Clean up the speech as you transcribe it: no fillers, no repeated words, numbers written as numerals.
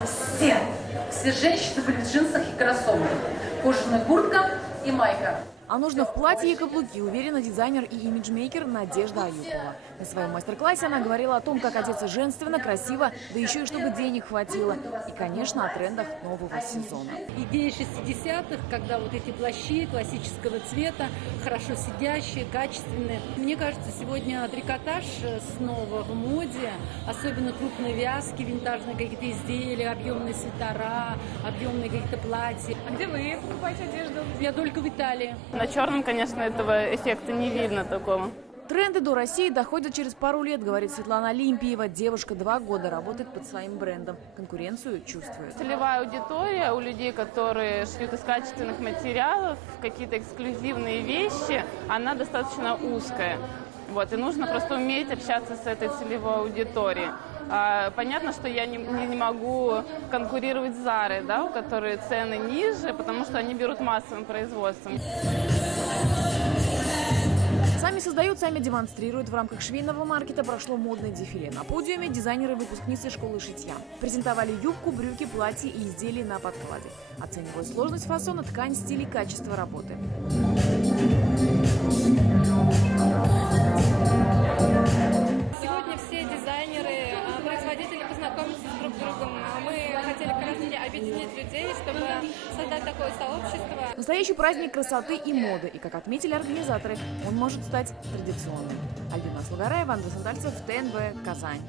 Все женщины были в джинсах и кроссовках, кожаная куртка и майка. А нужно в платье и каблуки, уверена дизайнер и имиджмейкер Надежда Аюпова. На своем мастер-классе она говорила о том, как одеться женственно, красиво, да еще и чтобы денег хватило. И, конечно, о трендах нового сезона. Идея 60-х, когда вот эти плащи классического цвета, хорошо сидящие, качественные. Мне кажется, сегодня трикотаж снова в моде, особенно крупные вязки, винтажные какие-то изделия, объемные свитера, объемные какие-то платья. А где вы покупаете одежду? Я только в Италии. На черном, конечно, этого эффекта не видно такого. Тренды до России доходят через пару лет, говорит Светлана Олимпиева. Девушка 2 года работает под своим брендом. Конкуренцию чувствует. Целевая аудитория у людей, которые шьют из качественных материалов, какие-то эксклюзивные вещи, она достаточно узкая. Вот, и нужно просто уметь общаться с этой целевой аудиторией. Понятно, что я не могу конкурировать с Зарой, да, у которой цены ниже, потому что они берут массовым производством. Сами создают, сами демонстрируют. В рамках швейного маркета прошло модное дефиле. На подиуме дизайнеры и выпускницы школы шитья. Презентовали юбку, брюки, платья и изделия на подкладе. Оценивают сложность фасона, ткань, стиль и качество работы. Сегодня все дизайнеры, производители познакомились друг с другом. Мы хотели как раз объединить людей, чтобы создать такое сообщество. Настоящий праздник красоты и моды. И, как отметили организаторы, он может стать традиционным. Альбина Слугараева, Андрей Сандальцев, ТНВ, Казань.